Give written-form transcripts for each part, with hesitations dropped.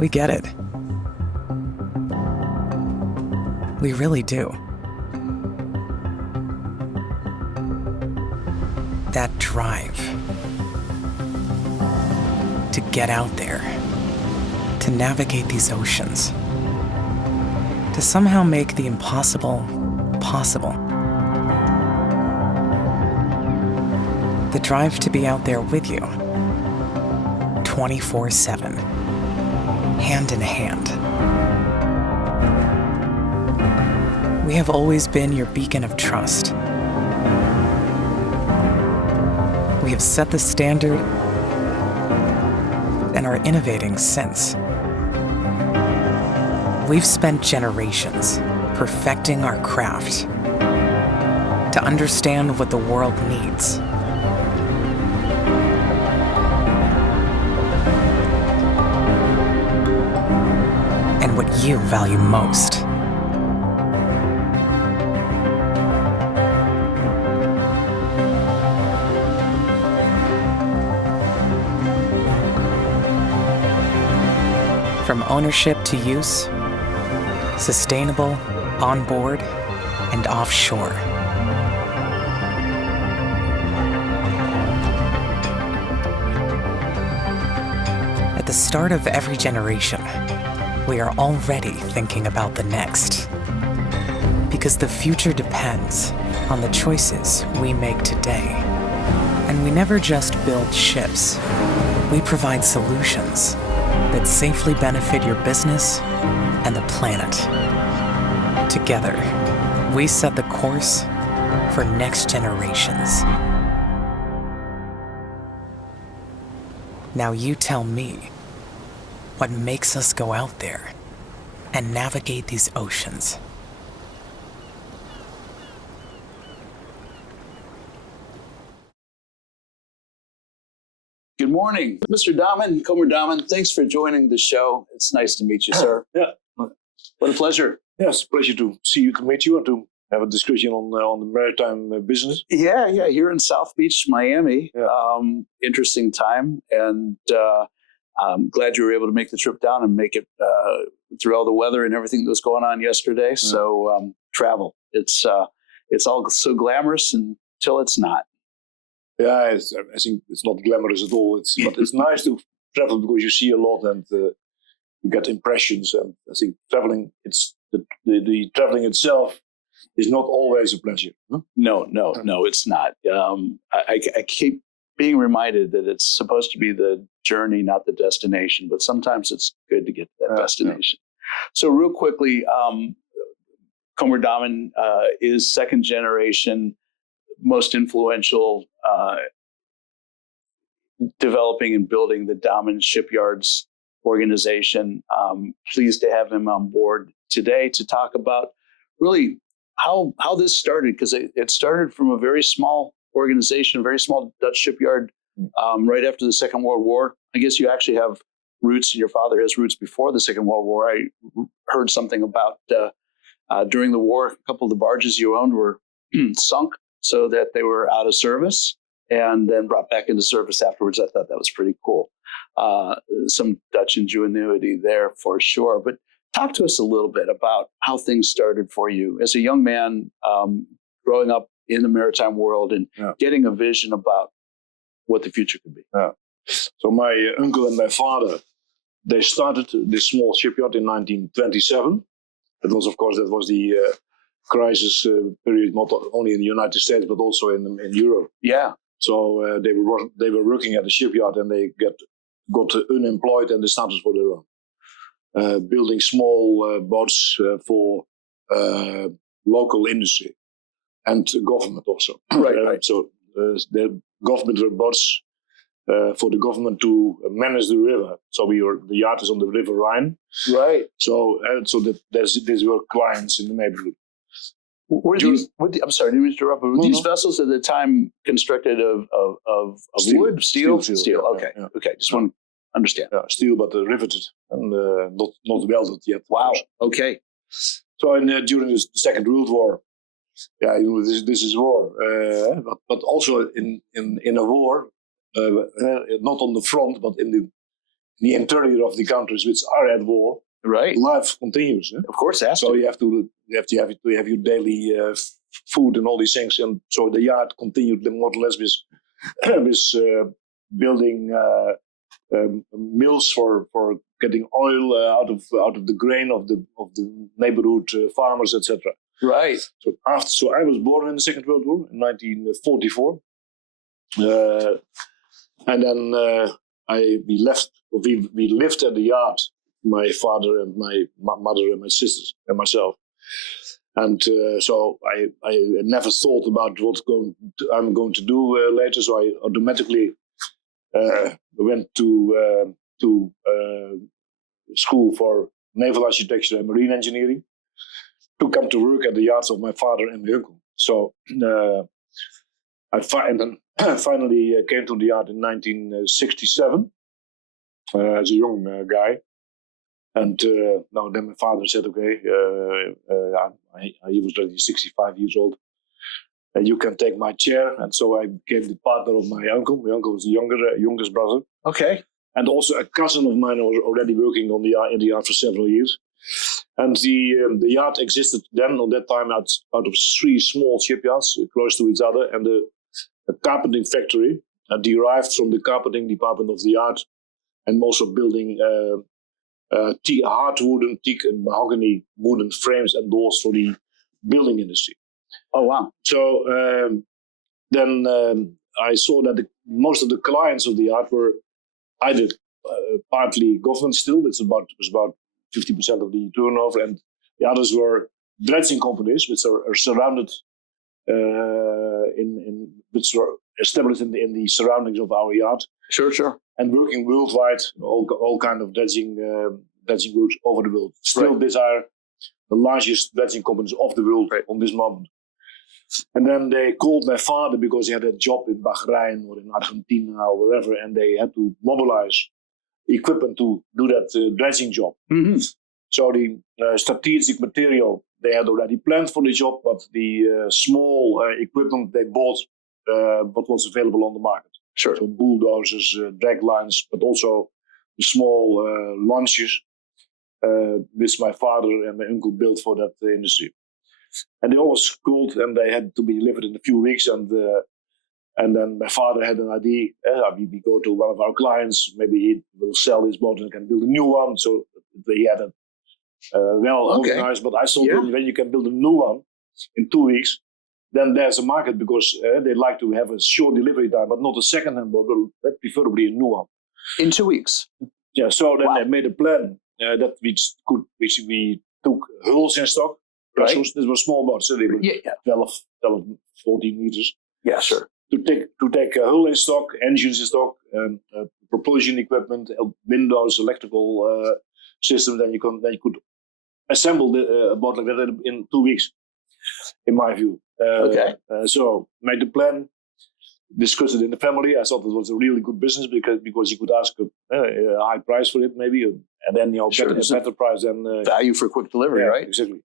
We get it. We really do. That drive to get out there, to navigate these oceans, to somehow make the impossible possible. The drive to be out there with you, 24/7, hand in hand. We have always been your beacon of trust. We have set the standard and are innovating since. We've spent generations perfecting our craft to understand what the world needs. And what you value most. From ownership to use, sustainable, on board, and offshore. At the start of every generation, we are already thinking about the next. Because the future depends on the choices we make today. And we never just build ships, we provide solutions that safely benefit your business and the planet. Together, we set the course for next generations. Now you tell me, what makes us go out there and navigate these oceans? Good morning, Mr. Damen, Kommer Damen. Thanks for joining the show. It's nice to meet you, sir. Yeah. What a pleasure. Yes, pleasure to see you, to meet you, and to have a discussion on the maritime business. Yeah, here in South Beach, Miami. Yeah. Interesting time, and I'm glad you were able to make the trip down and make it through all the weather and everything that was going on yesterday. Yeah. So travel, it's all so glamorous until it's not. Yeah, I think it's not glamorous at all. But it's nice to travel because you see a lot and you get impressions. And I think traveling, the traveling itself is not always a pleasure. Huh? No, it's not. I keep being reminded that it's supposed to be the journey, not the destination. But sometimes it's good to get to that destination. Yeah. So real quickly, Kommer Damen is second generation, most influential, developing and building the Damen Shipyards organization. Pleased to have him on board today to talk about really how this started, because it started from a very small organization, a very small Dutch shipyard right after the Second World War. I guess you actually have roots, your father has roots before the Second World War. I heard something about during the war, a couple of the barges you owned were sunk so that they were out of service and then brought back into service afterwards. I thought that was pretty cool. Some Dutch ingenuity there for sure. But talk to us a little bit about how things started for you as a young man, growing up in the maritime world and getting a vision about what the future could be. Yeah. So my uncle and my father, they started this small shipyard in 1927. That was the crisis period, not only in the United States but also in Europe. Yeah. So they were working at the shipyard and they got unemployed and they started for their own, building small boats for local industry and government also. Right. So the government were boats for the government to manage the river. So the yard is on the River Rhine. Right. So these were clients in the neighborhood. I'm sorry, didn't interrupt. Were these vessels at the time constructed of wood, steel? Steel. Okay. Yeah. Okay. Just want to understand. Yeah, steel, but riveted and not welded yet. Wow. Okay. So during the Second World War, this is war. But also in a war, not on the front, but in the interior of the countries which are at war, Right. life continues. Of course, it has So to. you have to have your daily food and all these things, and so the yard continued more or less with building mills for getting oil out of the grain of the neighborhood farmers, etc. Right. So I was born in the Second World War in 1944, and then we lived at the yard, my father and my mother and my sisters and myself. And so I never thought about what I'm going to do later. So I automatically went to school for naval architecture and marine engineering to come to work at the yards of my father and my uncle. So I finally came to the yard in 1967 as a young guy. And then my father said, okay, he was already 65 years old, and you can take my chair. And so I became the partner of my uncle. My uncle was the youngest brother. Okay. And also a cousin of mine was already working in the yard for several years. And the yard existed then, on that time, out of 3 small shipyards close to each other, and a carpenting factory derived from the carpenting department of the yard, and also building hard wooden, teak and mahogany wooden frames and doors for the building industry. Oh, wow. So then I saw that most of the clients of the yard were either partly government still, it was about 50% of the turnover, and the others were dredging companies, which are surrounded which were established in the surroundings of our yard. Sure. And working worldwide, all kind of dredging works over the world. Still, Right. these are the largest dredging companies of the world on this moment. And then they called my father because he had a job in Bahrain or in Argentina or wherever, and they had to mobilize equipment to do that dredging job. Mm-hmm. So the strategic material they had already planned for the job, but the small equipment they bought what was available on the market. Sure. So bulldozers, drag lines, but also the small launches, which my father and my uncle built for that industry. And they always called, and they had to be delivered in a few weeks. And then my father had an idea. We go to one of our clients, maybe he will sell his boat and can build a new one. So they had it organized. But I told them, when you can build a new one in 2 weeks, then there's a market, because they like to have a short delivery time, but not a second-hand boat, but preferably a new one. In 2 weeks. Yeah, so then they made a plan that we took hulls in stock. Right. These were small boats, so they were 12, 14 meters. Yeah, sure. To take a hull in stock, engines in stock, propulsion equipment, windows, electrical systems, then you could assemble a boat like that in 2 weeks, in my view. So made the plan, discussed it in the family. I thought it was a really good business because you could ask a high price for it, maybe, and then better price than value for quick delivery, right? Exactly.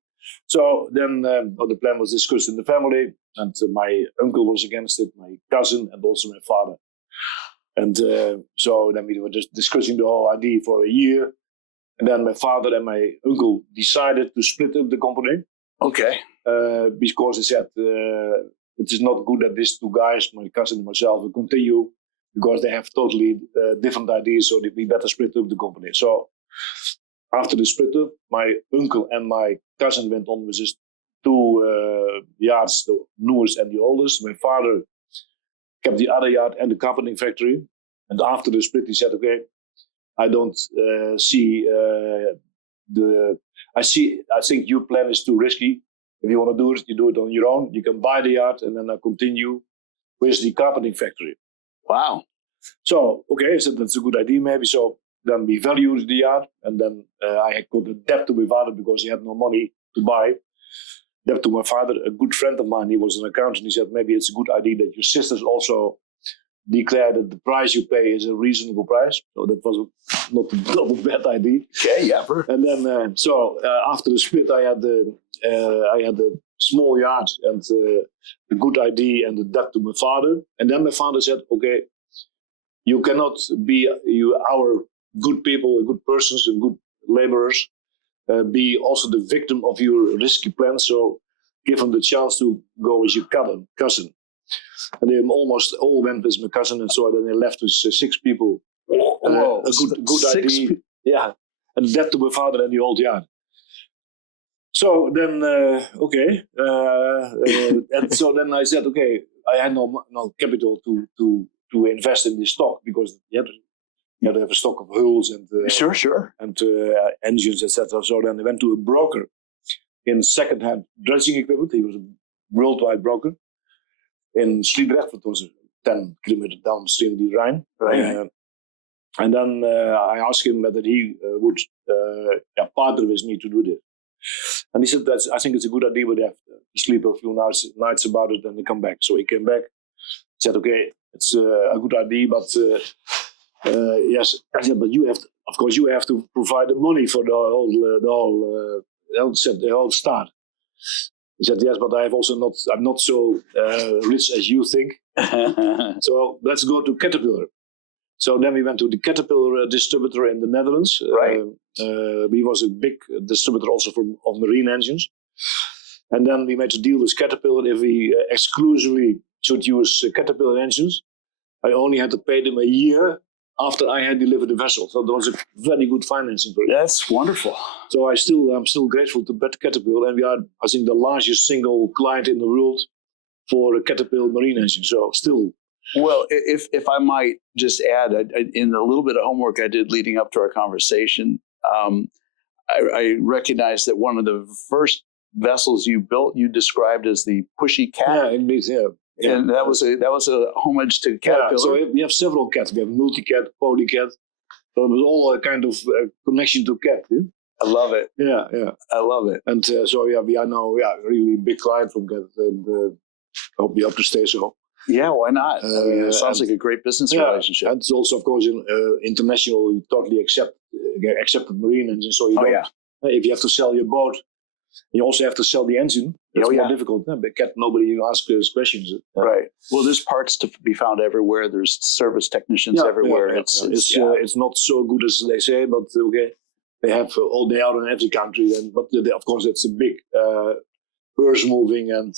So then the plan was discussed in the family, and my uncle was against it, my cousin, and also my father. And so then we were just discussing the whole idea for a year. And then my father and my uncle decided to split up the company. Okay. Because they said it is not good that these 2 guys, my cousin and myself, will continue, because they have totally different ideas, so we better split up the company. So after the split up, my uncle and my cousin went on with his 2 yards, the newest and the oldest. My father kept the other yard and the carpenting factory. And after the split, he said, okay, I don't see I think your plan is too risky. If you want to do it, you do it on your own. You can buy the yard and then continue with the carpenting factory. Wow. So, okay, I said that's a good idea maybe. So then we valued the yard, and then I had got a debt to my father because he had no money to buy. Debt to my father, a good friend of mine, he was an accountant. He said, maybe it's a good idea that your sisters also declare that the price you pay is a reasonable price. So that was not a bad idea. Okay, yeah. And then, after the split, I had a small yard and a good idea and the debt to my father. And then my father said, okay, you cannot be our good people, good persons, and good laborers be also the victim of your risky plan. So give them the chance to go with your cousin. And they almost all went with my cousin, and so then they left with 6 people. A good idea. Yeah, and that to my father and the old yard. So then, and so then I said, okay, I had no capital to invest in this stock, because you had to have a stock of hulls and and engines, etc. So then I went to a broker in second-hand dredging equipment. He was a worldwide broker in Sliedrecht. It was 10 kilometers downstream the Rhine. Right. And then I asked him whether he would partner with me to do this. And he said, I think it's a good idea, but they have to sleep a few nights about it and they come back. So he came back, said, okay, it's a good idea, but yes. I said, but you have to provide the money for the whole start. He said, yes, but I'm not so rich as you think. So let's go to Caterpillar. So then we went to the Caterpillar distributor in the Netherlands. Right. He was a big distributor also of marine engines. And then we made a deal with Caterpillar. If we exclusively should use Caterpillar engines, I only had to pay them a year after I had delivered the vessel. So that was a very good financing for it. That's wonderful. So I'm still grateful to Caterpillar, and we are, I think, the largest single client in the world for a Caterpillar marine engine. So still. Well, if I might just add, in a little bit of homework I did leading up to our conversation, I recognized that one of the first vessels you built, you described as the Pushy Cat. Yeah, indeed, yeah. And that was a homage to Caterpillar. Yeah, so we have several cats. We have multi-cat, polycat. So it was all a kind of connection to cat. Yeah? I love it. Yeah. I love it. And so we are now a really big client from cat, and I hope we have to stay so. Yeah, why not? I mean, it sounds like a great business relationship. And it's also, of course, in international, you totally accepted marine engines. So you don't. If you have to sell your boat, you also have to sell the engine. It's more difficult. But nobody asks questions. Right. Well, there's parts to be found everywhere. There's service technicians everywhere. It's not so good as they say, but okay, they have all day out in every country. But of course, it's a big earth moving and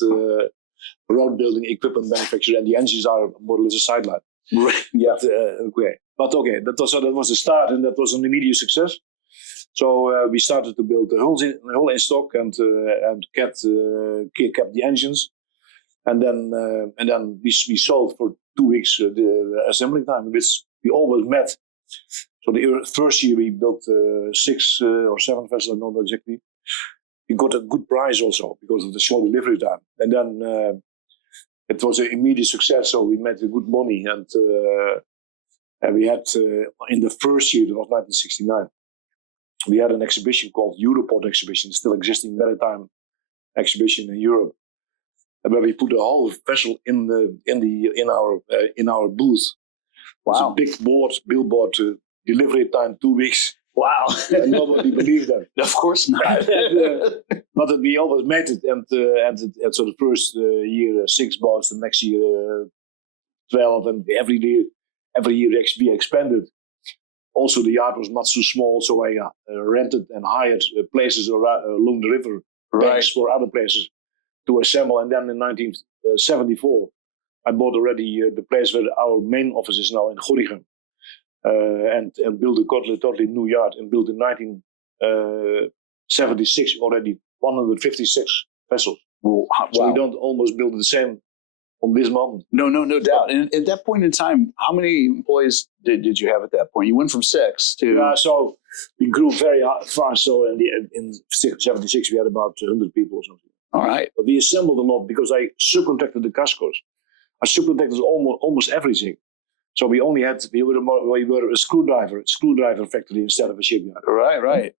road building equipment manufacturer, and the engines are more or less a sideline. Right. Yeah. But that was the start, and that was an immediate success. So we started to build the hull in stock, and kept the engines, and then we sold for 2 weeks the assembly time, which we always met. So the first year we built 6 or 7 vessels, I don't know exactly. We got a good price also because of the short delivery time, and then it was an immediate success. So we made good money, and we had in the first year, it was 1969. We had an exhibition called Europort exhibition, still existing maritime exhibition in Europe, where we put a whole vessel in our booth. Wow! It's a big billboard, delivery time 2 weeks. Wow! And nobody believed that. Of course not. But we always made it, and so the first year 6 boats, the next year 12, and every year we expanded. Also, the yard was not so small, so I rented and hired places along the river banks for other places to assemble. And then in 1974, I bought already the place where our main office is now in Gorinchem, and built a totally new yard, and built in 1976 already 156 vessels. Wow. So we don't almost build the same on this moment. No doubt. And at that point in time, how many employees did you have at that point? You went from 6 to... Yeah, so we grew very fast. So in 76, we had about 100 people or something. All right. But we assembled a lot because I subcontracted the cascos. I subcontracted almost everything. So we were a screwdriver factory instead of a shipyard. Right.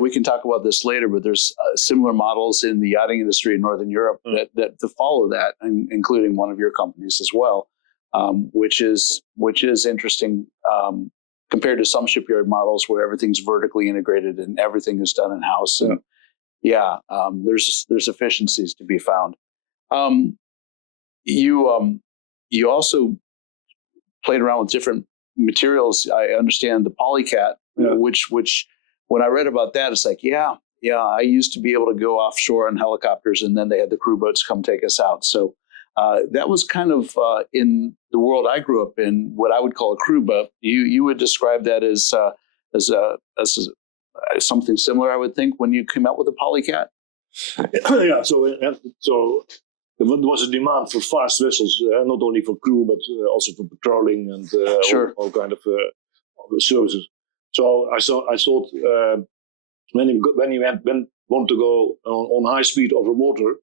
We can talk about this later, but there's similar models in the yachting industry in Northern Europe that to follow that, and including one of your companies as well, which is interesting compared to some shipyard models where everything's vertically integrated and everything is done in house. And there's efficiencies to be found. You also played around with different materials, I understand the polycat, which when I read about that, it's like, yeah, I used to be able to go offshore on helicopters, and then they had the crew boats come take us out. So that was kind of in the world I grew up in, what I would call a crew boat. You would describe that as something similar, I would think, when you came out with a polycat. Yeah, so there was a demand for fast vessels, not only for crew but also for patrolling and all kind of services. So I thought when you want to go on high speed over water,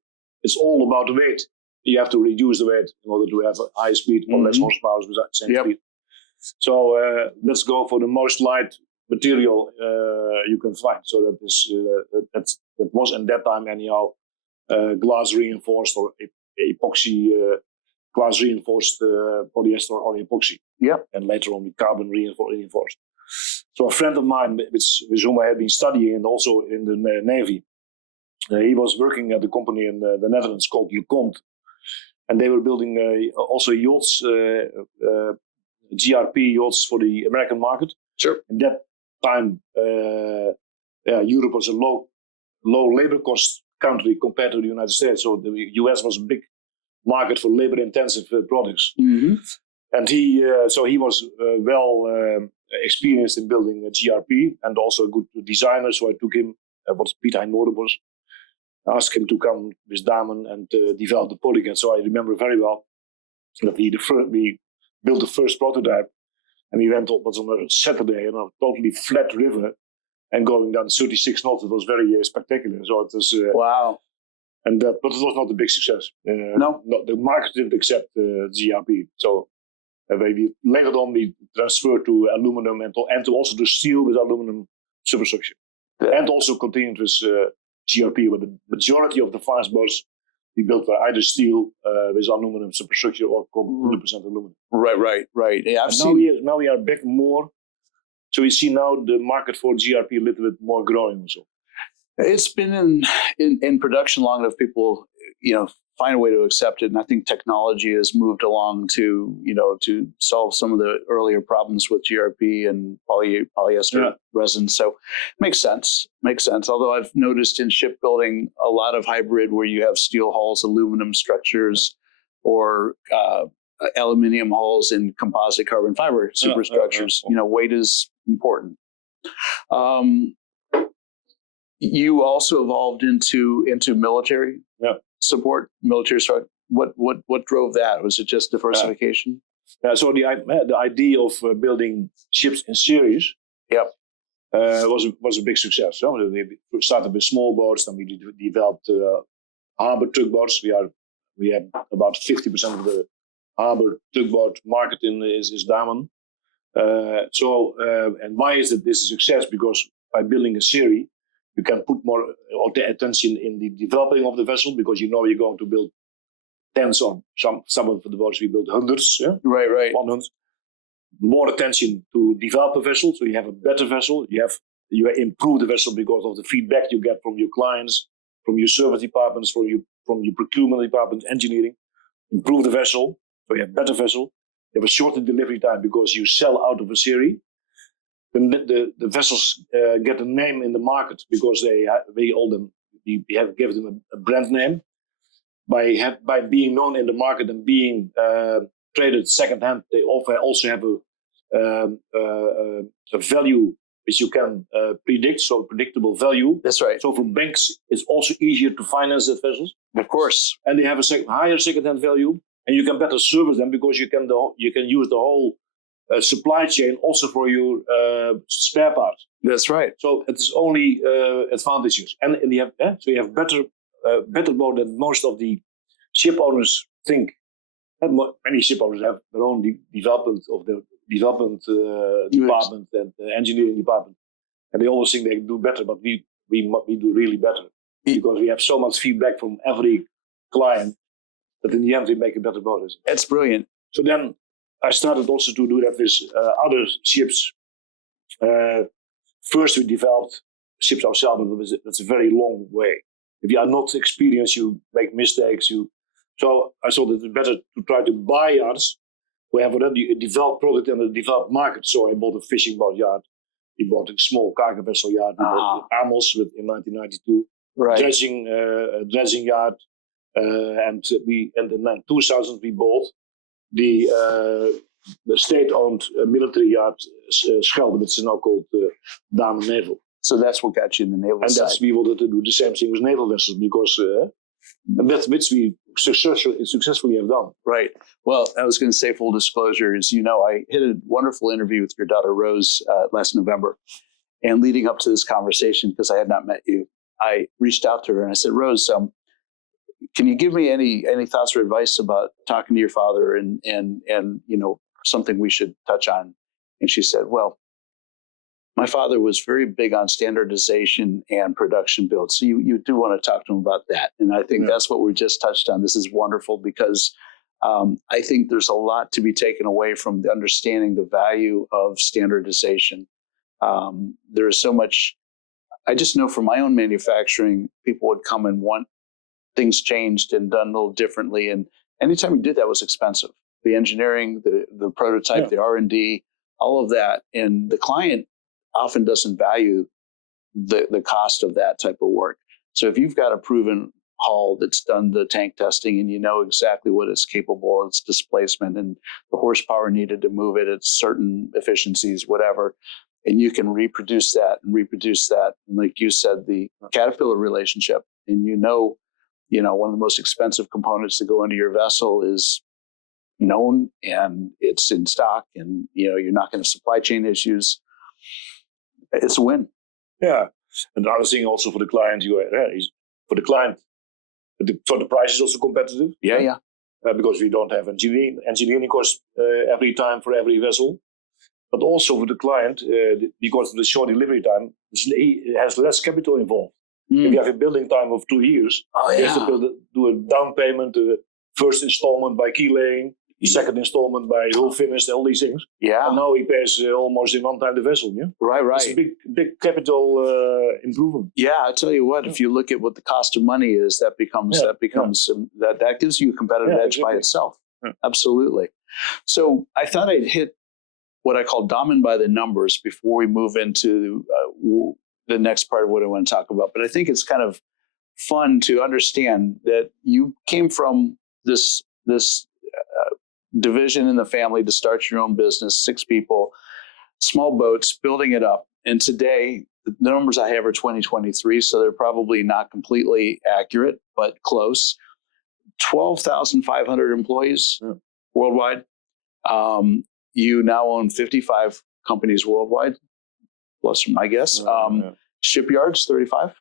it's all about the weight. You have to reduce the weight in order to have a high speed or less horsepower with the same speed. So let's go for the most light material you can find. So that was at that time anyhow glass reinforced or epoxy glass reinforced polyester or epoxy. Yeah, and later on the carbon reinforced. So a friend of mine with whom I had been studying and also in the Navy, he was working at a company in the Netherlands called LeComte, and they were building also yachts, GRP yachts for the American market. Sure. At that time, Europe was a low labor cost country compared to the United States. So the US was a big market for labor intensive products. Mm-hmm. And he was well experienced in building a GRP and also a good designer. So I took him, what Piet Hein Noorden was, asked him to come with Damen and develop the polycat. So I remember very well that we built the first prototype, and we went on a Saturday on a totally flat river and going down 36 knots. It was very spectacular. So it was wow. And but it was not a big success. No, the market didn't accept GRP. So later on we transferred to aluminum and to also to steel with aluminum superstructure, and also continued with GRP. But the majority of the fast boats we built were either steel with aluminum superstructure or 100% aluminum. Right. Yeah, now we are back more. So we see now the market for GRP a little bit more growing also. It's been in production long enough. People, find a way to accept it, and I think technology has moved along to solve some of the earlier problems with GRP and polyester resin. So makes sense. Although I've noticed in shipbuilding a lot of hybrid where you have steel hulls, aluminum structures, or aluminium hulls in composite carbon fiber superstructures. Weight is important. You also evolved into military support, military support. What drove that? Was it just diversification? So the idea of building ships in series was a big success. So we started with small boats, then we developed harbor tugboats. We have about 50% of the harbor tugboat market is Damen. And why is it this a success? Because by building a series, you can put more attention in the developing of the vessel, because you're going to build tens or some of the boats we build hundreds. Yeah? Right. 100. More attention to develop a vessel, so you have a better vessel. You improve the vessel because of the feedback you get from your clients, from your service departments, from your procurement department, engineering. Improve the vessel, so you have a better vessel. You have a shorter delivery time because you sell out of a series. The vessels get a name in the market because we have given them a brand name. By being known in the market and being traded secondhand, they also have a value which you can predict, so predictable value. That's right. So for banks, it's also easier to finance the vessels. Of course. And they have a higher secondhand value, and you can better service them because you can use the whole supply chain also for your spare parts. That's right. So it is only advantages, and you have better boat than most of the ship owners think. Many ship owners have their own development department and engineering department, and they always think they do better, but we do really better because we have so much feedback from every client that in the end we make a better boat. That's brilliant. So then I started also to do that with other ships. First, we developed ships ourselves, but that's a very long way. If you are not experienced, you make mistakes. So I thought it was better to try to buy yards we have already a developed product and a developed market. So I bought a fishing boat yard. We bought a small cargo vessel yard. We bought Amels in 1992. Right. Dredging yard. And in 2000 we bought the state-owned military yard Schelde, which is now called Damen Naval. So that's what got you in the naval side. And we wanted to do the same thing with naval vessels because which we successfully have done. Right. Well, I was going to say, full disclosure, as you know, I had a wonderful interview with your daughter Rose last November, and leading up to this conversation, because I had not met you, I reached out to her and I said, Rose, can you give me any thoughts or advice about talking to your father and something we should touch on? And she said, well, my father was very big on standardization and production build. So you do want to talk to him about that. And I think that's what we just touched on. This is wonderful because I think there's a lot to be taken away from understanding the value of standardization. There is so much. I just know from my own manufacturing, people would come and want things changed and done a little differently. And anytime you did that was expensive. The engineering, the prototype, the R&D, all of that. And the client often doesn't value the cost of that type of work. So if you've got a proven hull that's done the tank testing and you know exactly what it's capable, its displacement and the horsepower needed to move it at certain efficiencies, whatever, and you can reproduce that. And like you said, the Caterpillar relationship, and one of the most expensive components to go into your vessel is known and it's in stock, and you're not going to have supply chain issues. It's a win. Yeah, and the other thing also for the client, for the price is also competitive. Yeah. Because we don't have engineering costs every time for every vessel, but also for the client because of the short delivery time, it has less capital involved. If you have a building time of 2 years, you have to do a down payment, first installment by key laying, second installment by hull finish, all these things. Yeah. And now he pays almost in one time the vessel. Yeah. Right. It's a big capital improvement. Yeah, I tell you what, if you look at what the cost of money is, that gives you a competitive edge by itself. Yeah. Absolutely. So I thought I'd hit what I call Damen by the numbers before we move into the next part of what I want to talk about. But I think it's kind of fun to understand that you came from this division in the family to start your own business, 6 people, small boats, building it up. And today, the numbers I have are 2023, so they're probably not completely accurate, but close. 12,500 employees worldwide. You now own 55 companies worldwide, plus my guess. Shipyards, 35.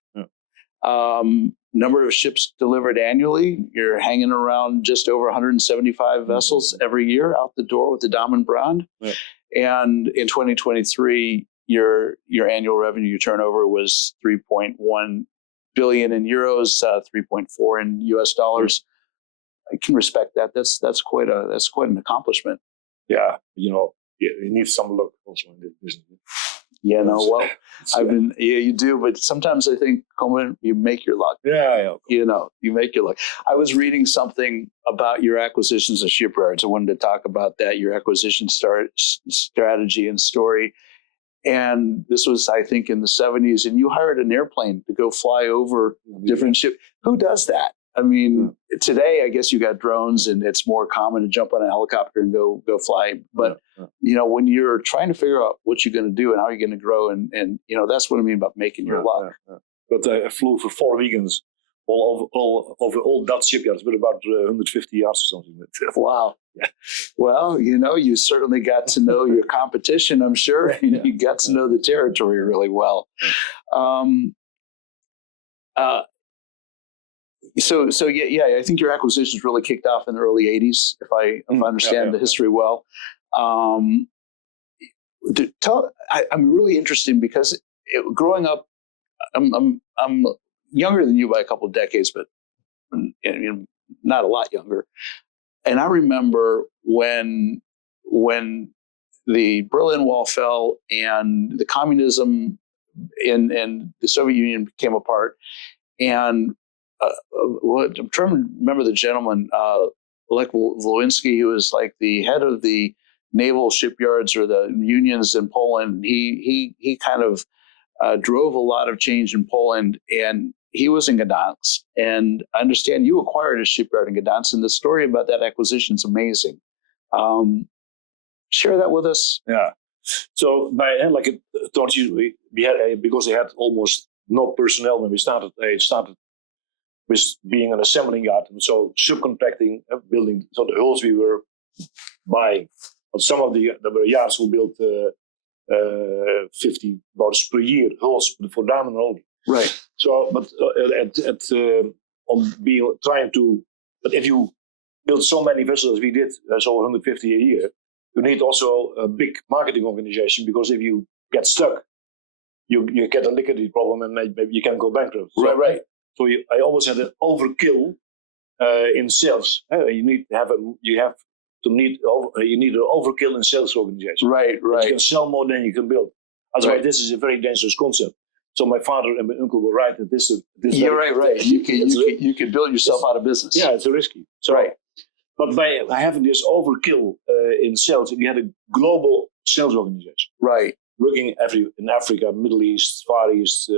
Number of ships delivered annually, you're hanging around just over 175 vessels every year out the door with the Damen brand. Yeah. And in 2023, your annual revenue turnover was 3.1 billion in euros, 3.4 in US dollars. I can respect that. That's quite an accomplishment. Yeah, you need some luck also in this business. Yeah, no, well, you do, but sometimes I think, Kommer, you make your luck. Yeah. You make your luck. I was reading something about your acquisitions of shipyards. I wanted to talk about that, your acquisition strategy and story. And this was, I think, in the 70s, and you hired an airplane to go fly over different ships. Who does that? I mean, today, I guess you got drones and it's more common to jump on a helicopter and go fly. But, when you're trying to figure out what you're going to do and how you're going to grow, and that's what I mean about making your luck. But I flew for 4 weekends all over all Dutch shipyards with about 150 yachts or something. Wow. Yeah. Well, you certainly got to know your competition, I'm sure. And you got to know the territory really well. So I think your acquisitions really kicked off in the early 80s, if I understand the history well. I'm really interested because growing up, I'm younger than you by a couple of decades, but not a lot younger. And I remember when the Berlin Wall fell and the communism in the Soviet Union came apart, and I'm trying to remember the gentleman, Oleg Lewinsky, who was like the head of the naval shipyards or the unions in Poland. He kind of drove a lot of change in Poland, and he was in Gdansk. And I understand you acquired a shipyard in Gdansk, and the story about that acquisition is amazing. Share that with us. Yeah. So by like I told you, we had because they had almost no personnel when we started. They started with being an assembling yard, and so subcontracting, building. So the hulls we were buying, but some of there were yards who built 50 boats per year, hulls for Damen only. Right. So, but on being trying to, but if you build so many vessels as we did, so 150 a year, you need also a big marketing organization, because if you get stuck, you get a liquidity problem and maybe you can go bankrupt. Right. So I always had an overkill in sales. You need an overkill in sales organization. Right. You can sell more than you can build. Otherwise, This is a very dangerous concept. So my father and my uncle were right that this. You're right. You can build yourself out of business. Yeah, it's risky. So, right. But by having this overkill in sales, we had a global sales organization. Right. Working in Africa, Middle East, Far East,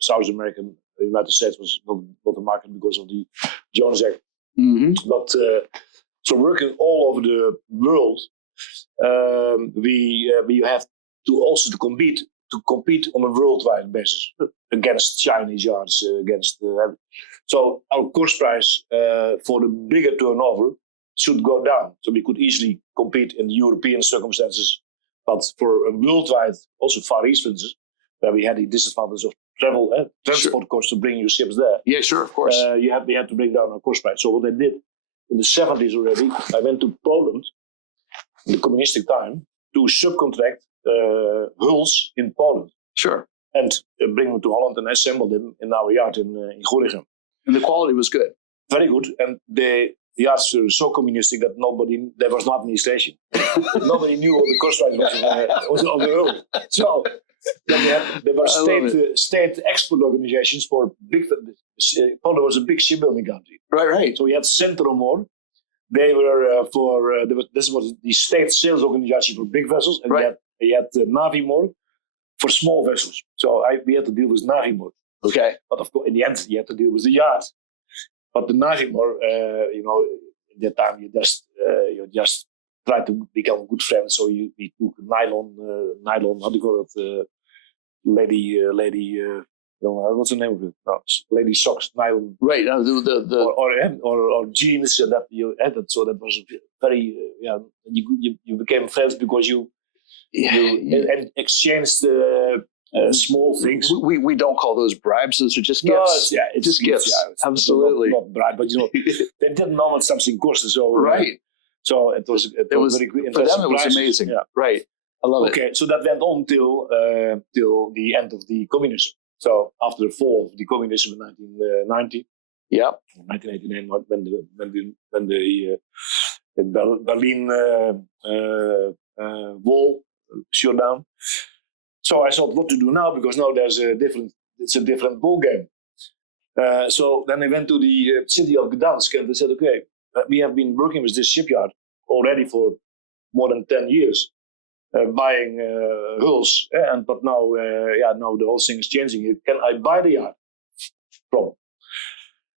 South America. The United States was not a market because of the Jones Act. Mm-hmm. But so working all over the world, we have to also compete on a worldwide basis against Chinese yards, so our cost price for the bigger turnover should go down. So we could easily compete in the European circumstances, but for a worldwide, also Far East, for instance, where we had the disadvantage of transport costs to bring your ships there. Yeah, sure, of course. We had to bring down our cost price. So what I did in the 70s already, I went to Poland in the communistic time to subcontract hulls in Poland. Sure. And bring them to Holland and assemble them in our yard in Gorinchem. And the quality was good. Very good. And the yards were so communistic that there was no administration. Nobody knew what the cost price was of the hull. So then there were state export organizations for big. Poland was a big shipbuilding country. Right. So we had Centromor. They were this was the state sales organization for big vessels, and we had Navimor for small vessels. So we had to deal with Navimor. Okay. But of course, in the end, you had to deal with the yard. But the Navimor, in that time, you just try to become good friends. So we took nylon, how do you call it? Lady, what's the name of it? No, lady socks, nylon. Right. Or jeans. That you added. So that was very, you became friends because you exchanged small things. We don't call those bribes. Those are just gifts. No, it's just gifts. Yeah, absolutely. Not bribe, but they didn't know what something costed. So right. So it was very good. For them, it was amazing. Yeah. Right. I love it. Okay, so that went on till the end of the communism. So after the fall of the communism in 1990. Yeah. 1989, when the Berlin wall shut down. So I thought, what to do now? Because now it's a different ball game. So then I went to the city of Gdansk and they said, okay, we have been working with this shipyard already for more than 10 years, buying hulls. But now, now the whole thing is changing. Can I buy the yard? Problem.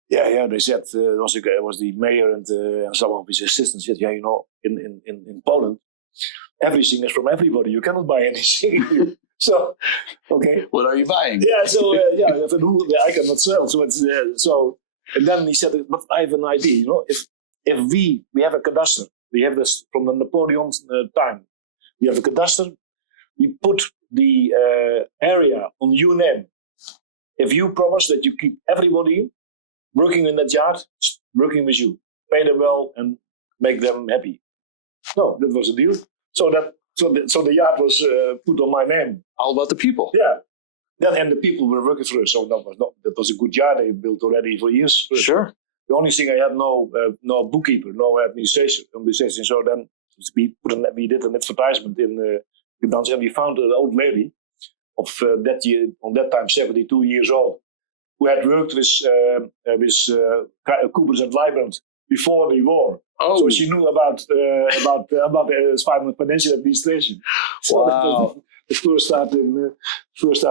Yeah, they said, it was the mayor and some of his assistants said, in Poland, everything is from everybody. You cannot buy anything. So, okay. What are you buying? Yeah, so, I cannot sell. So, and then he said, but I have an idea, if we have a cadastre, we have this from the Napoleon time, we have a cadastre, we put the area on your name. If you promise that you keep everybody working in that yard, working with you, pay them well and make them happy. No, that was a deal. So the yard was put on my name. All about the people. Yeah. And the people were working for us. So that was a good yard they built already for years. Sure. The only thing I had no bookkeeper, no administration. So then we did an advertisement in Gdansk, and we found an old lady of that year, on that time 72 years old, who had worked with Coopers and Lybrand before the war. Oh, So she knew about financial administration. So that was the first start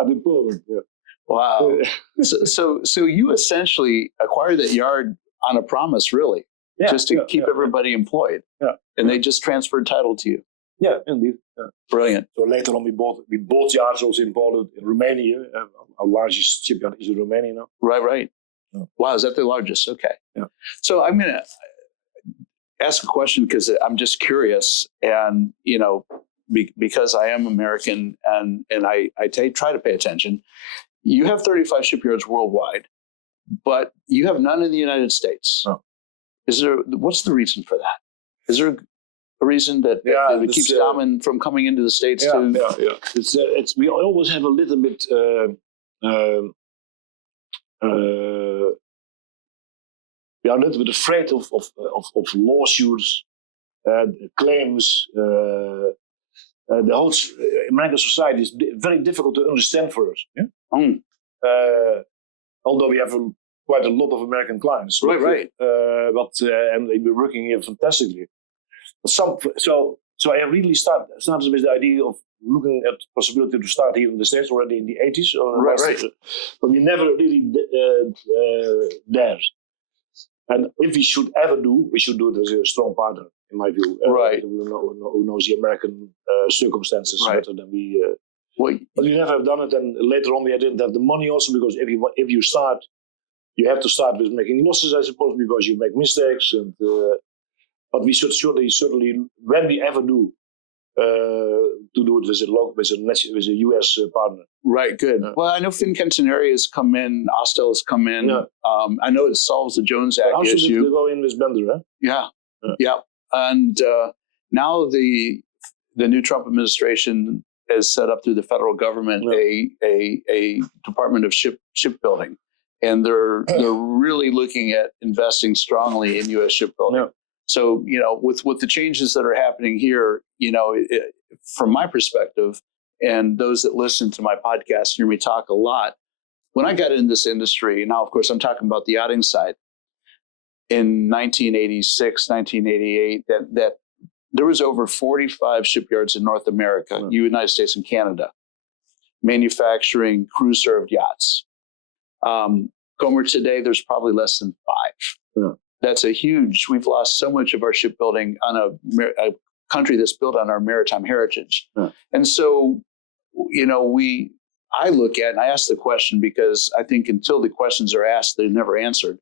in Poland. Yeah. wow. So you essentially acquired that yard on a promise, really, just to keep everybody employed. Yeah. And they just transferred title to you. Yeah, indeed. Yeah. Brilliant. So later on, we bought yards also in Poland, in Romania. Our largest shipyard is in Romania now. Right. Yeah. Wow, is that the largest? Okay. Yeah. So I'm going to ask a question because I'm just curious, and because I am American and I try to pay attention. You have 35 shipyards worldwide, but you have none in the United States. No. What's the reason for that? Is there a reason that keeps Damen from coming into the States? It's we always have a little bit we are a little bit afraid of lawsuits, claims. The whole American society is very difficult to understand for us. Yeah? Although we have quite a lot of American clients, right. And they've been working here fantastically. So I really started with the idea of looking at the possibility to start here in the States already in the 80s. Right. But we never really dared. And if we should ever do, we should do it as a strong partner, in my view. Right. Who knows the American circumstances better than we. But we never have done it, and later on we didn't have the money also, because if you start, you have to start with making losses, I suppose, because you make mistakes. And but we should certainly, when we ever do, to do it with a US partner. Right, good. Well, I know Fincantieri has come in, Ostel has come in. Yeah. I know it solves the Jones Act issue. They go in with Bender, huh? Yeah. And now the new Trump administration has set up through the federal government a Department of Shipbuilding, and they're really looking at investing strongly in U.S. shipbuilding. Yeah. So with the changes that are happening here, from my perspective, and those that listen to my podcast hear me talk a lot. When I got in this industry, now of course I'm talking about the yachting side. In 1986, 1988, that there was over 45 shipyards in North America, United States and Canada, manufacturing crew-served yachts. Kommer today, there's probably less than 5. Yeah. That's we've lost so much of our shipbuilding on a country that's built on our maritime heritage. Yeah. And so, I look at, and I ask the question because I think until the questions are asked, they're never answered.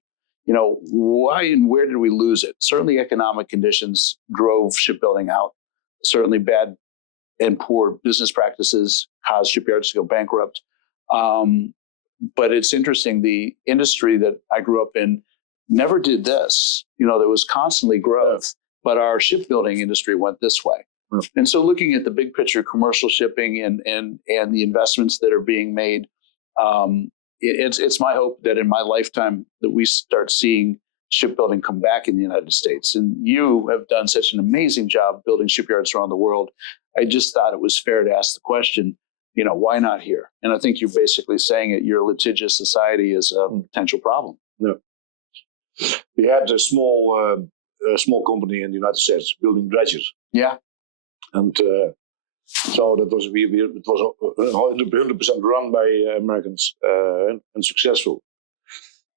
Why and where did we lose it? Certainly economic conditions drove shipbuilding out. Certainly bad and poor business practices caused shipyards to go bankrupt. But it's interesting, the industry that I grew up in never did this. There was constantly growth, but our shipbuilding industry went this way. And so looking at the big picture, commercial shipping and the investments that are being made, it's my hope that in my lifetime that we start seeing shipbuilding come back in the United States. And you have done such an amazing job building shipyards around the world. I just thought it was fair to ask the question, why not here? And I think you're basically saying it, your litigious society is a potential problem. No. We had a small company in the United States building dredgers. Yeah. And so that was it was 100% run by Americans and successful.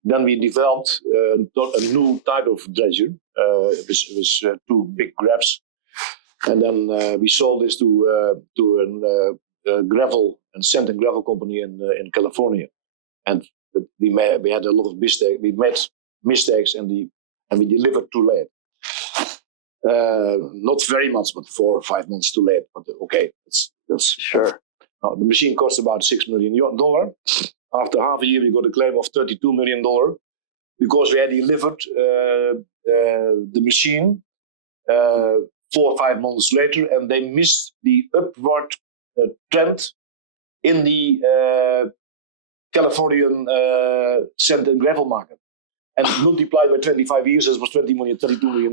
Then we developed a new type of dredger with 2 big grabs, and then we sold this to a gravel and sand and gravel company in California, and we had a lot of mistakes. We made mistakes and we delivered too late. Not very much, but 4 or 5 months too late. But okay, that's sure. The machine cost about $6 million. After half a year, we got a claim of $32 million because we had delivered the machine 4 or 5 months later, and they missed the upward trend in the Californian sand and gravel market. And multiplied by 25 years, it was $32 million.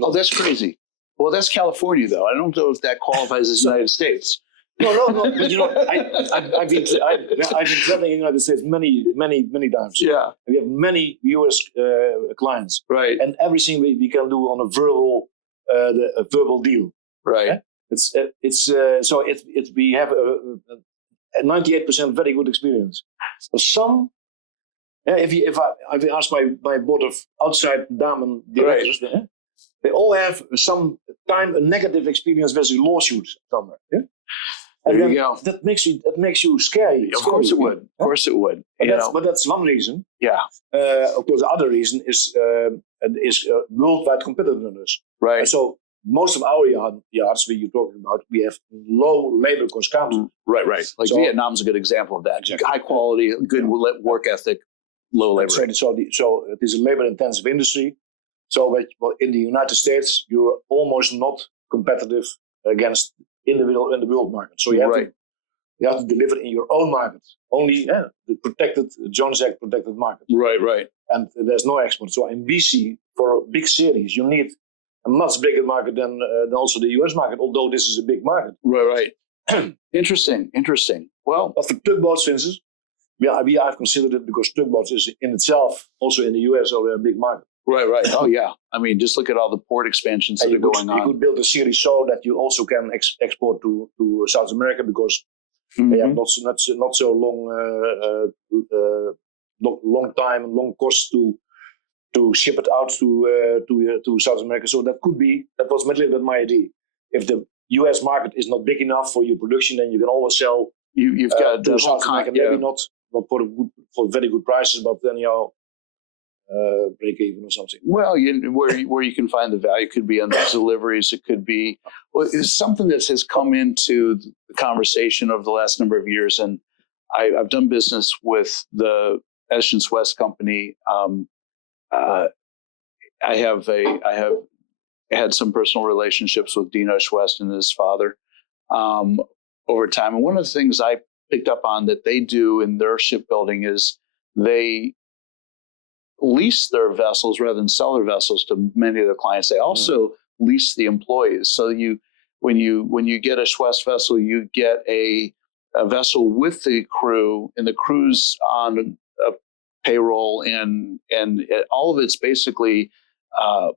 Oh, that's crazy. Well, that's California, though. I don't know if that qualifies as United States. No. But I've been traveling in the United States many times. Yeah. We have many US clients, Right. and everything we can do on a verbal deal. Right. Yeah? We have a 98% very good experience. So some, if I ask my board of outside Damen directors, they all have some time a negative experience with a lawsuit somewhere. Yeah? And there you go. That makes you scary. Of course it would. Of course it would. But that's one reason. Yeah. Of course, the other reason is worldwide competitiveness. Right. And so most of our yards you're talking about, we have low labor cost count. Right. Like Vietnam's a good example of that. Exactly. High quality, good work ethic, low labor. So it is a labor-intensive industry. So in the United States, you're almost not competitive against in the world market. So you have to deliver in your own market, only the protected Jones Act protected market. Right. And there's no export. So in BC, for a big series, you need a much bigger market than also the US market, although this is a big market. Right. Interesting. Well, but for tugboats, for instance, we have considered it because tugboats is in itself, also in the US, already a big market. Right. Oh, yeah. I mean, just look at all the port expansions that are going on. You could build a series so that you also can export to South America because they have not so long time and long cost to ship it out to South America. So that was my idea. If the US market is not big enough for your production, then you can always sell. You've got to South America, maybe not for very good prices, but then break even or something. Well, where you can find the value could be on the deliveries. It could be it's something that has come into the conversation over the last number of years, and I've done business with the Edison's West company. I have had some personal relationships with Dean West and his father over time, and one of the things I picked up on that they do in their shipbuilding is they lease their vessels rather than sell their vessels to many of their clients. They also lease the employees. So when you get a Schwest vessel, you get a vessel with the crew, and the crew's on a payroll, and all of it's basically an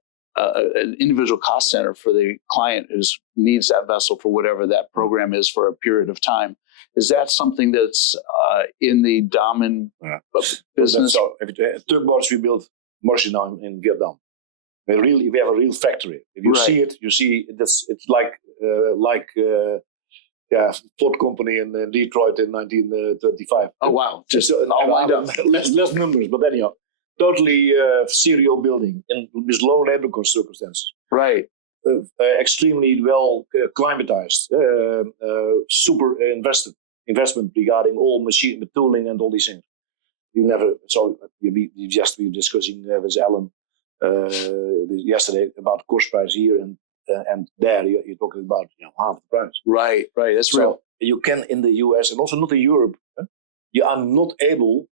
individual cost center for the client who needs that vessel for whatever that program is for a period of time. Is that something that's in the Damen business? So, tugboats we build mostly now in Vietnam. We have a real factory. If you see it, it's like Ford Company in Detroit in 1925. Oh wow! Just less numbers, but anyhow, totally serial building with low labor cost circumstances. Right. Extremely well climatized, super investment regarding all machine tooling and all these things. We just were discussing with Alan yesterday about cost price here and there. You're talking about half the price. Right. That's real. You can in the US and also not in Europe. You are not able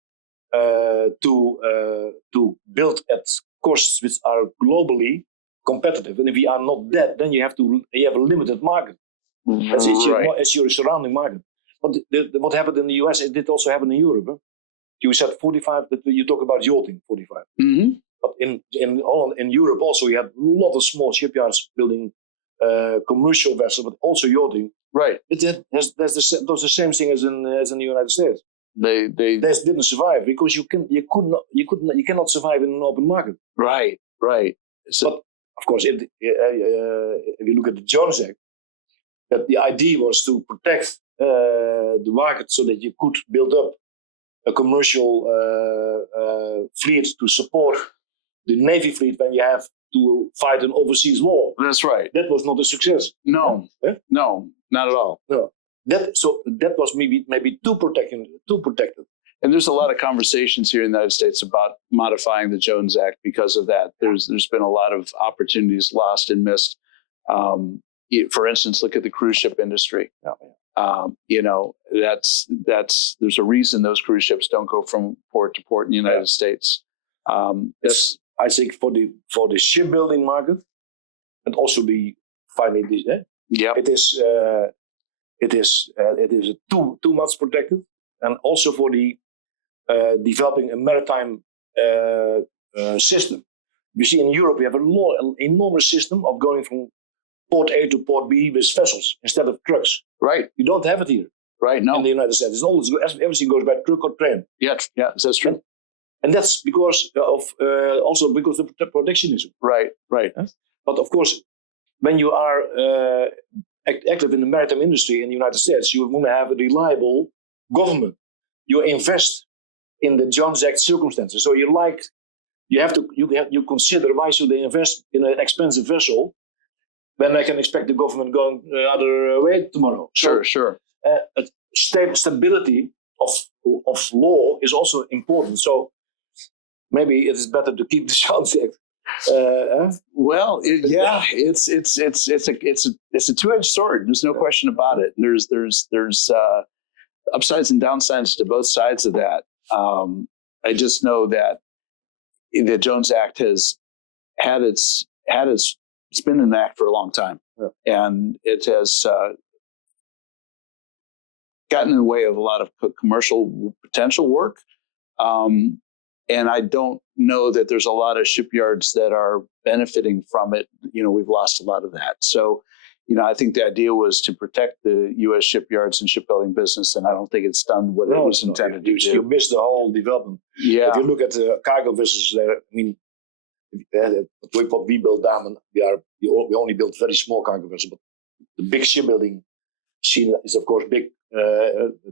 to build at costs which are globally competitive, and if you are not that, then you have a limited market. It's your surrounding market. But what happened in the US, it did also happen in Europe. Huh? You said 45. That you talk about yachting 45. Mm-hmm. But in Europe also, you had a lot of small shipyards building commercial vessels, but also yachting. Right. That's the same thing as in the United States. They didn't survive because you cannot survive in an open market. Right. So, but of course, if you look at the Jones Act, that the idea was to protect the market so that you could build up a commercial fleet to support the Navy fleet when you have to fight an overseas war. That's right. That was not a success. No, not at all. No. That was maybe too protected. And there's a lot of conversations here in the United States about modifying the Jones Act because of that. There's been a lot of opportunities lost and missed. For instance, look at the cruise ship industry. There's a reason those cruise ships don't go from port to port in the United States. I think for the shipbuilding market, and also it is it is too much protected, and also for the developing a maritime system. You see, in Europe, we have an enormous system of going from port A to port B with vessels instead of trucks. Right. You don't have it here. Right. No. In the United States, it's always everything goes by truck or train. Yeah. Yeah. That's true. And that's because of also because of the protectionism. Right. Right. But of course, when you are active in the maritime industry in the United States, you want to have a reliable government. You invest in the Jones Act circumstances. So you consider, why should they invest in an expensive vessel when I can expect the government going the other way tomorrow? Sure. Stability of law is also important. So maybe it is better to keep the Jones Act. Well, it's a two-edged sword. There's no question about it. There's upsides and downsides to both sides of that. I just know that the Jones Act has it's been an act for a long time, and it has gotten in the way of a lot of commercial potential work. And I don't know that there's a lot of shipyards that are benefiting from it. We've lost a lot of that. So, I think the idea was to protect the U.S. shipyards and shipbuilding business, and I don't think it's done what it was intended to do. You missed the whole development. Yeah. If you look at the cargo vessels there, what we build Damen, we only build very small cargo vessels, but the big shipbuilding scene is, of course, big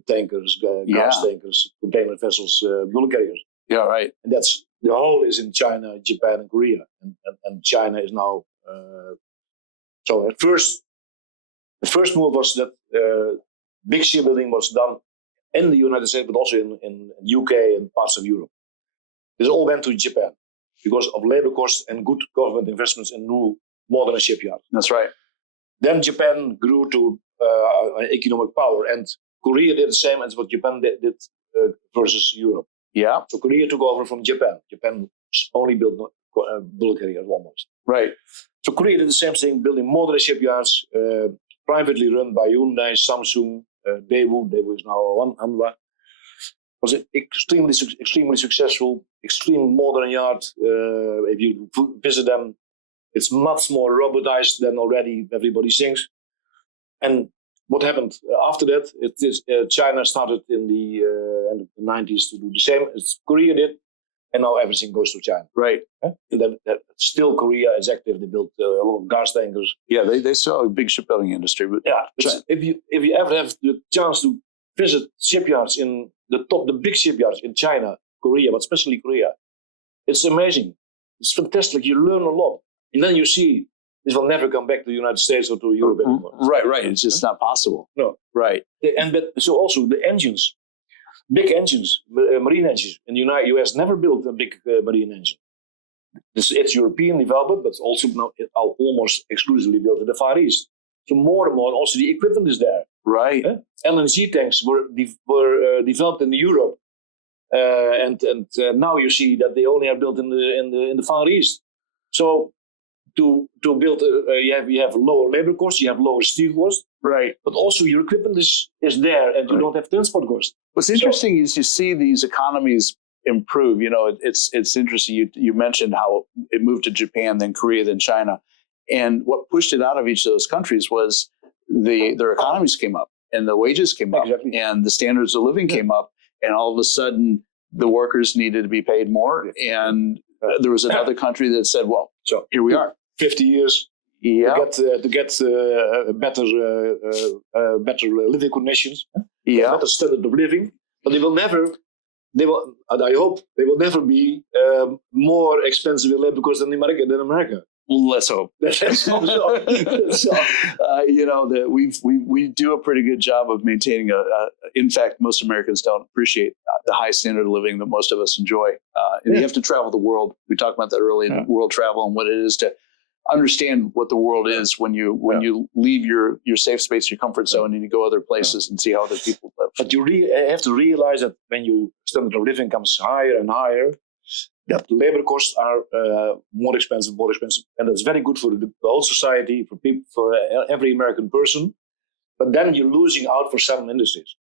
tankers, gas tankers, container vessels, bulk carriers. Yeah, right. And that's the whole is in China, Japan, and Korea, and China is now. So at first, the first move was that big shipbuilding was done in the United States, but also in UK and parts of Europe. This all went to Japan because of labor costs and good government investments in new modern shipyards. That's right. Then Japan grew to economic power, and Korea did the same as what Japan did versus Europe. Yeah. So Korea took over from Japan. Japan only built bulk carriers almost. Right. So Korea did the same thing, building modular shipyards, privately run by Hyundai, Samsung, Daewoo. Daewoo is now Hanwha. Was extremely successful, extremely modern yard. If you visit them, it's much more robotized than already everybody thinks. And what happened after that? It is China started in the end of the 90s to do the same as Korea did, and now everything goes to China. Right. Still, Korea is active. They built a lot of gas tankers. Yeah, they still have a big shipbuilding industry. But if you ever have the chance to visit shipyards in the big shipyards in China, Korea, but especially Korea, it's amazing. It's fantastic. You learn a lot, and then you see. This will never come back to the United States or to Europe anymore. Right. It's just not possible. No. Right. So also the engines, big engines, marine engines in the US never built a big marine engine. It's European development, but also now almost exclusively built in the Far East. So more and more, also the equipment is there. Right. LNG tanks were developed in Europe, and now you see that they only are built in the Far East. So. To build, you have lower labor costs, you have lower steel costs, right? But also your equipment is there, and you don't have transport costs. What's interesting is you see these economies improve. It's interesting. You mentioned how it moved to Japan, then Korea, then China, and what pushed it out of each of those countries was their economies came up, and the wages came up, and the standards of living came up, and all of a sudden the workers needed to be paid more, and there was another country that said, "Well, so here we are." 50 years to get better living conditions, better standard of living, but I hope they will never be more expensive in labor costs than America. Let's hope. Let's hope so. That we do a pretty good job of maintaining in fact, most Americans don't appreciate the high standard of living that most of us enjoy. And you have to travel the world. We talked about that earlier, world travel and what it is to understand what the world is when you leave your safe space, your comfort zone, and you go other places and see how other people live. But you have to realize that when your standard of living comes higher and higher, that labor costs are more expensive, and that's very good for the whole society, for people, for every American person. But then you're losing out for some industries.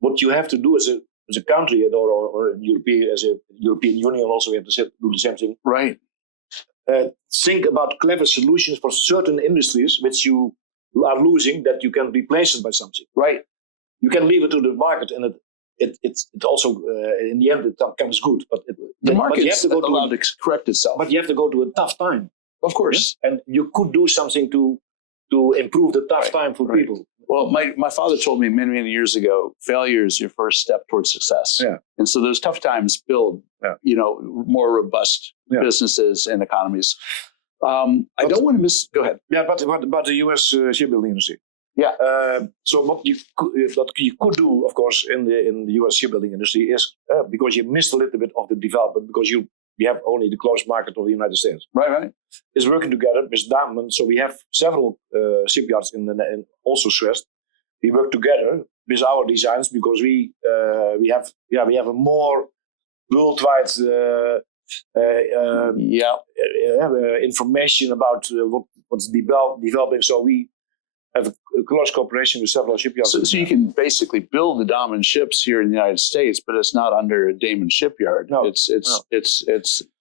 What you have to do as a country or as a European Union also, we have to do the same thing. Right. Think about clever solutions for certain industries which you are losing, that you can replace it by something. Right. You can leave it to the market, and it also in the end it comes good. But the market you have to go allowed to correct itself. But you have to go to a tough time, of course, and you could do something to improve the tough time for people. Well, my father told me many years ago, failure is your first step towards success. Yeah. And so those tough times build, more robust businesses and economies. I don't want to miss. Go ahead. Yeah, but about the U.S. shipbuilding industry. Yeah. So what you could do, of course, in the U.S. shipbuilding industry is because you missed a little bit of the development because you have only the closed market of the United States. Right. Is working together with Damen. So we have several shipyards in also Swiss. We work together with our designs because we have a more worldwide information about what's developing. So we have a close cooperation with several shipyards. So you can basically build the Damen ships here in the United States, but it's not under a Damen shipyard. No, it's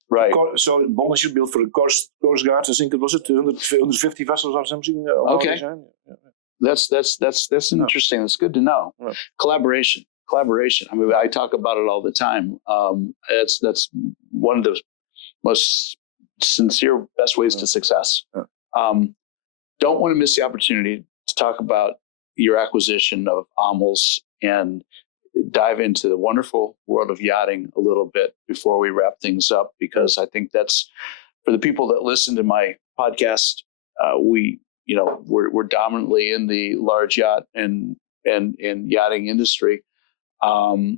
right. So Bonn should build for the Coast Guard. I think it was 150 vessels or something. Okay. That's interesting. That's good to know. Yeah. Collaboration. I mean, I talk about it all the time. That's one of the most sincere, best ways to success. Yeah. Don't want to miss the opportunity to talk about your acquisition of Amels and dive into the wonderful world of yachting a little bit before we wrap things up, because I think that's for the people that listen to my podcast. We're dominantly in the large yacht and yachting industry. So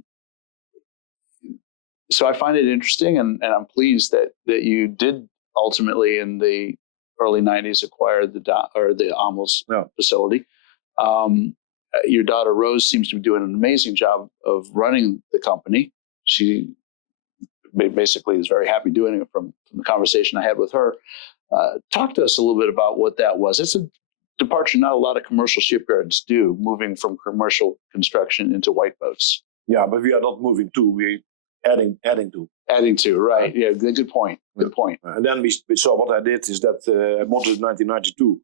I find it interesting, and I'm pleased that you did ultimately in the early 90s acquire the Amels facility. Your daughter Rose seems to be doing an amazing job of running the company. She basically is very happy doing it from the conversation I had with her. Talk to us a little bit about what that was. It's a departure not a lot of commercial shipyards do, moving from commercial construction into white boats. Yeah, but we are not moving to, we're adding to. Adding to, right. Yeah, good point. Good point. And then we saw what I did is that I wanted in 1992.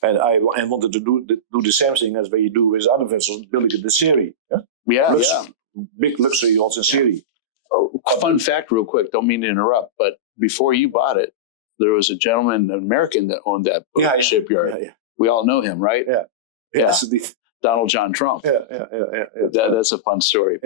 And I wanted to do the same thing as what you do with other vessels, building the series. Big luxury yachts in series. Oh, fun fact real quick, don't mean to interrupt, but before you bought it, there was a gentleman, an American, that owned that boat shipyard. Yeah. We all know him, right? Yeah. Yes. Donald John Trump. Yeah. That's a fun story.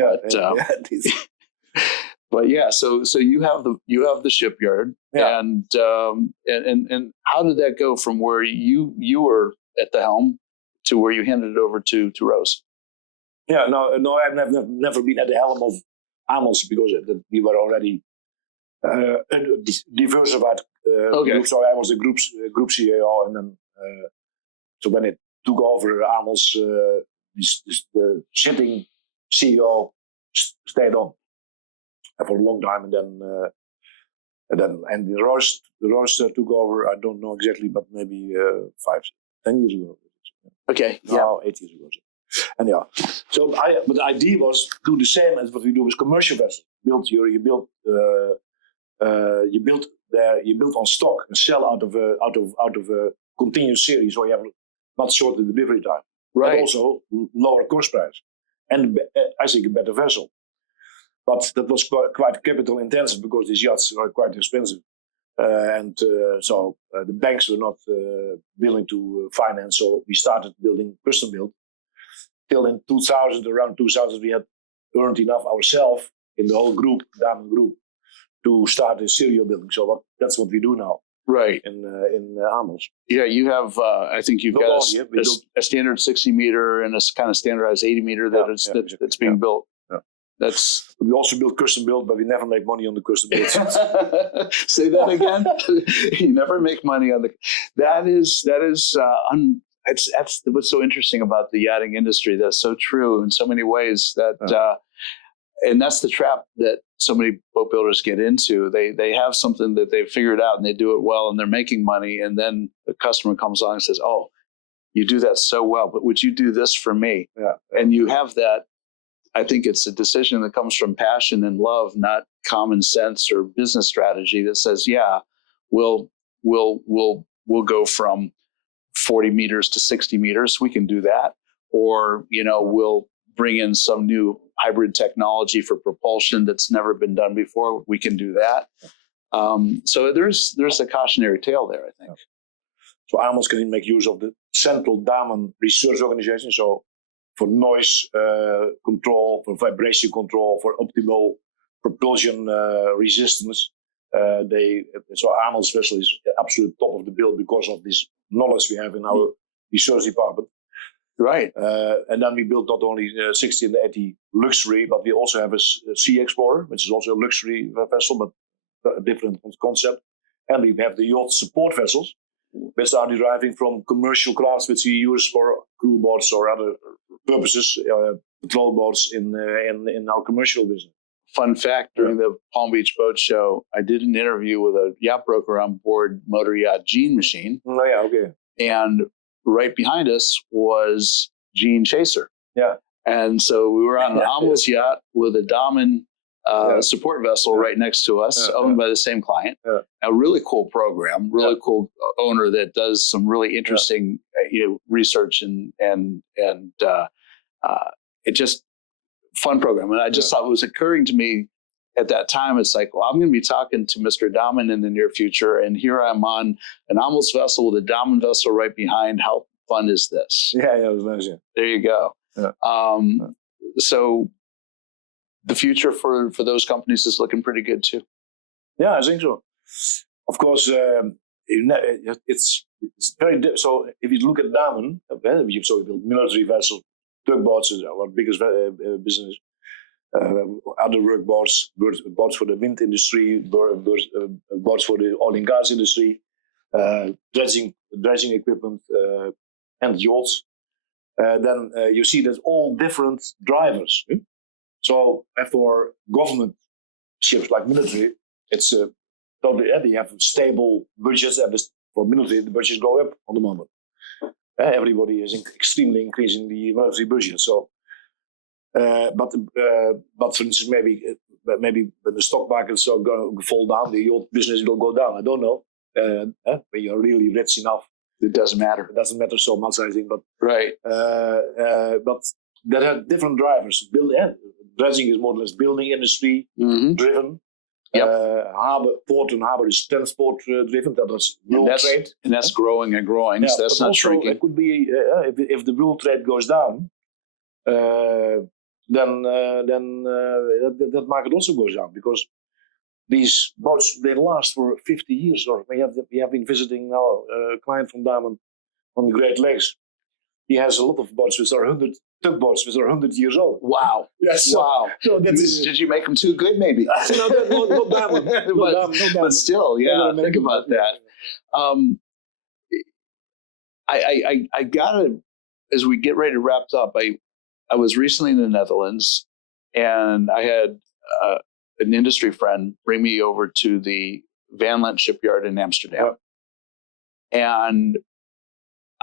But yeah, so you have the shipyard, and how did that go from where you were at the helm to where you handed it over to Rose? Yeah, no, I've never been at the helm of Amels because we were already diversified group. So I was the group CEO, and then so when it took over Amels, the sitting CEO stayed on for a long time, and then the Rose took over. I don't know exactly, but maybe 10 years ago. Okay, 8 years ago. And but the idea was do the same as what we do with commercial vessels. You build on stock and sell out of a continuous series, so you have not shorter delivery time, right? And also lower cost price, and I think a better vessel. But that was quite capital intensive because these yachts are quite expensive, so the banks were not willing to finance. So we started building custom build. Till in around 2000, we had earned enough ourselves in the whole group, Damen Group, to start a serial building. So that's what we do now, right? In Amels. Yeah, you have. I think you've got a standard 60 meter and a kind of standardized 80 meter that's being built. Yeah. We also build custom build, but we never make money on the custom build. Say that again. You never make money on the. That's what's so interesting about the yachting industry. That's so true in so many ways. And that's the trap that so many boat builders get into. They have something that they've figured out and they do it well and they're making money, and then the customer comes along and says, "Oh, you do that so well, but would you do this for me? Yeah. And you have that. I think it's a decision that comes from passion and love, not common sense or business strategy that says, yeah, we'll go from 40 meters to 60 meters. We can do that. Or, we'll bring in some new hybrid technology for propulsion that's never been done before. We can do that. So there's a cautionary tale there, I think. So Amels can make use of the central Damen research organization. So for noise control, for vibration control, for optimal propulsion resistance. So Amels vessel is absolute top of the bill because of this knowledge we have in our research department. Right. And then we built not only 60 and 80 luxury, but we also have a Sea Explorer, which is also a luxury vessel, but a different concept. And we have the yacht support vessels, which are deriving from commercial crafts which we use for crew boats or other purposes, patrol boats in our commercial business. Fun fact, during the Palm Beach Boat Show, I did an interview with a yacht broker on board motor yacht Gene Machine. Oh, yeah, okay. And right behind us was Gene Chaser. Yeah. And so we were on an Amels yacht with a Damen support vessel right next to us, owned by the same client. Yeah. A really cool program, really cool owner that does some really interesting research and it just fun program. And I just thought it was occurring to me at that time. It's like, well, I'm going to be talking to Mr. Damen in the near future, and here I'm on an Amels vessel with a Damen vessel right behind. How fun is this? Yeah, it was nice. Yeah. There you go. Yeah. So the future for those companies is looking pretty good too. Yeah, I think so. Of course, it's very so. If you look at Damen, we build military vessels, tugboats is our biggest business. Other boats for the wind industry, boats for the oil and gas industry, dredging equipment, and yachts. Then you see there's all different drivers. So for government ships like military, it's totally they have stable budgets, and for military the budgets go up on the moment. Everybody is extremely increasing the military budget. So, but for instance, maybe when the stock markets are going to fall down, the yacht business will go down. I don't know. When you're really rich enough, it doesn't matter. It doesn't matter so much, I think. But right. But there are different drivers. Dredging is more or less building industry driven. Yep. Port and harbor is transport driven. That's world trade, and that's growing and growing. So that's not shrinking. It could be if the world trade goes down, then that market also goes down, because these boats, they last for 50 years. Or we have been visiting now a client from Damen on the Great Lakes. He has a lot of boats which are tugboats which are 100 years old. Wow. Yes. Wow. So did you make them too good, maybe? No, not Damen. But still, think about that. I gotta, as we get ready to wrap up, I was recently in the Netherlands, and I had an industry friend bring me over to the Van Lent Shipyard in Amsterdam. And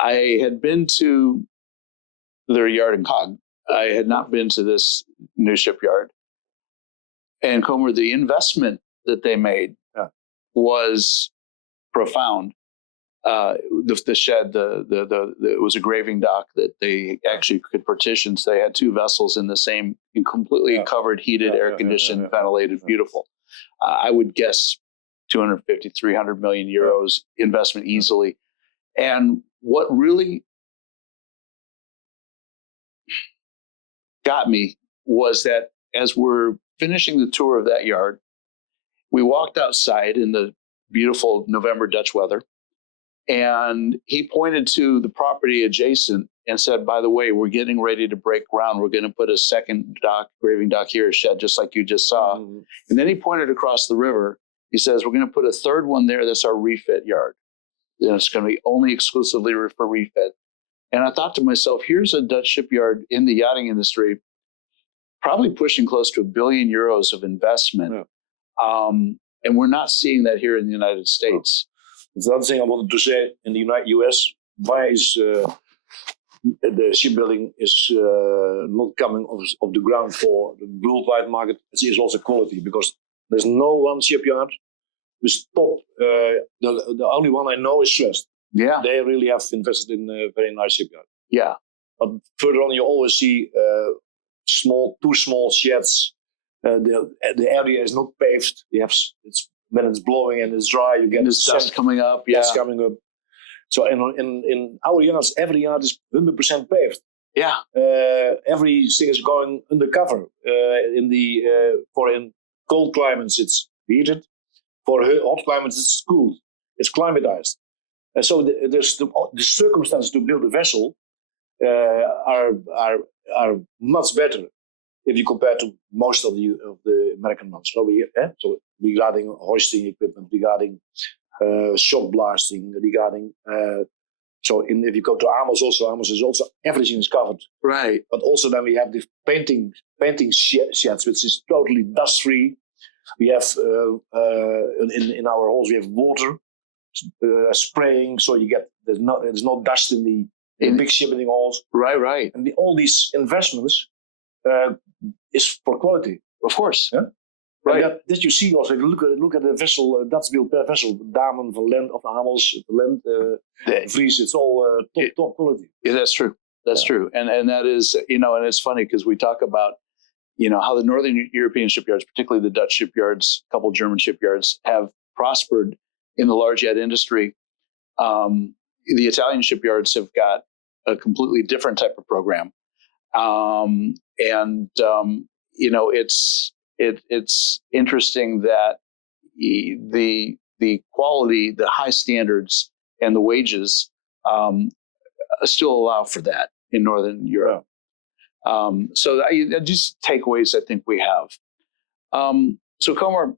I had been to their yard in Cog. I had not been to this new shipyard. And Kommer, the investment that they made was profound. The shed, it was a graving dock that they actually could partition. So they had two vessels in the same, completely covered, heated, air-conditioned, ventilated, beautiful. I would guess 250, 300 million euros investment easily. And what really got me was that as we're finishing the tour of that yard, we walked outside in the beautiful November Dutch weather, and he pointed to the property adjacent and said, by the way, we're getting ready to break ground. We're going to put a second graving dock here, a shed, just like you just saw. Mm-hmm. And then he pointed across the river. He says, we're going to put a third one there. That's our refit yard. And it's going to be only exclusively for refit. And I thought to myself, here's a Dutch shipyard in the yachting industry, probably pushing close to €1 billion of investment. And we're not seeing that here in the United States. That's the other thing I wanted to say in the US. Why is the shipbuilding is not coming off the ground for the worldwide market. It is also quality, because there's no one shipyard with top. The only one I know is Trust. Yeah. They really have invested in a very nice shipyard. Yeah. But further on, you always see two small sheds. The area is not paved. When it's blowing and it's dry, you get There's dust coming up. Yeah. Dust coming up. So in our yards, every yard is 100% paved. Yeah. Everything is going undercover. In cold climates, it's heated. For hot climates, it's cooled. It's climatized. And so the circumstances to build a vessel are much better if you compare to most of the American ones. So regarding hoisting equipment, regarding shock blasting, regarding if you go to Amels is also everything is covered. Right. But also then we have the painting sheds, which is totally dust free. We have in our halls we have water spraying, so there's no dust in the big shipbuilding halls. Right. And all these investments is for quality, of course. Yeah? Right. That you see also if you look at the vessel, that's built per vessel. Damen van Lent of Amels, Lent, Vries. It's all top quality. Yeah, that's true. That's true. And that is, and it's funny because we talk about, how the Northern European shipyards, particularly the Dutch shipyards, a couple of German shipyards, have prospered in the large yacht industry. The Italian shipyards have got a completely different type of program. It's interesting that the quality, the high standards, and the wages still allow for that in Northern Europe. So just takeaways I think we have. So Kommer,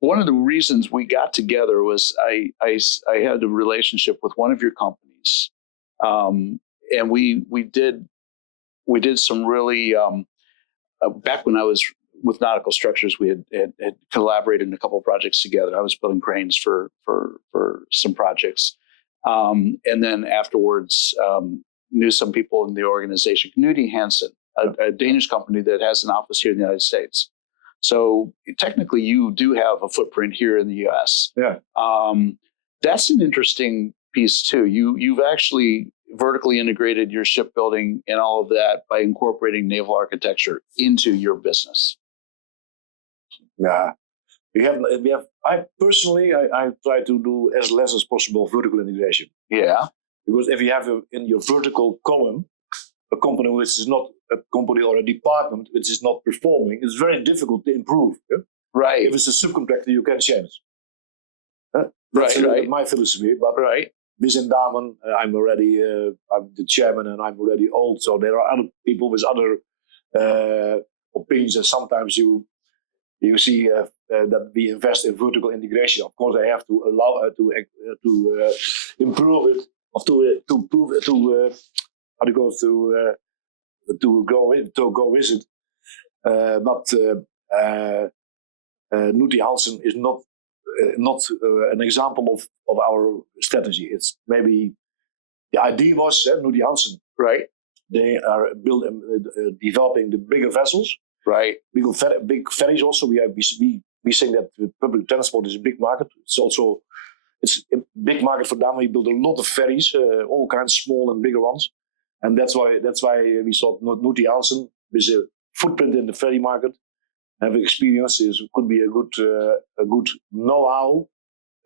one of the reasons we got together was I had a relationship with one of your companies, and we did some really back when I was with Nautical Structures, we had collaborated in a couple of projects together. I was building cranes for some projects, and then afterwards knew some people in the organization. Knudi Hansen, a Danish company that has an office here in the United States. So technically, you do have a footprint here in the U.S. Yeah, that's an interesting piece too. You've actually vertically integrated your shipbuilding and all of that by incorporating naval architecture into your business. Yeah, we have. I personally try to do as less as possible vertical integration. Yeah, because if you have in your vertical column a company which is not a company or a department which is not performing, it's very difficult to improve. Yeah? Right. If it's a subcontractor, you can change. That's right. My philosophy. But right. Within Damen, I'm the chairman, and I'm already old. So there are other people with other opinions, and sometimes you see that we invest in vertical integration. Of course, I have to allow to improve it, or to prove it, how to go with it. But Knudi Hansen is not an example of our strategy. It's maybe the idea was Knudi Hansen, right? They are developing the bigger vessels, right? Big ferries also. We think that public transport is a big market. It's a big market for Damen. We build a lot of ferries, all kinds, small and bigger ones, and that's why we thought Knudi Hansen with a footprint in the ferry market, have experience, could be a good know-how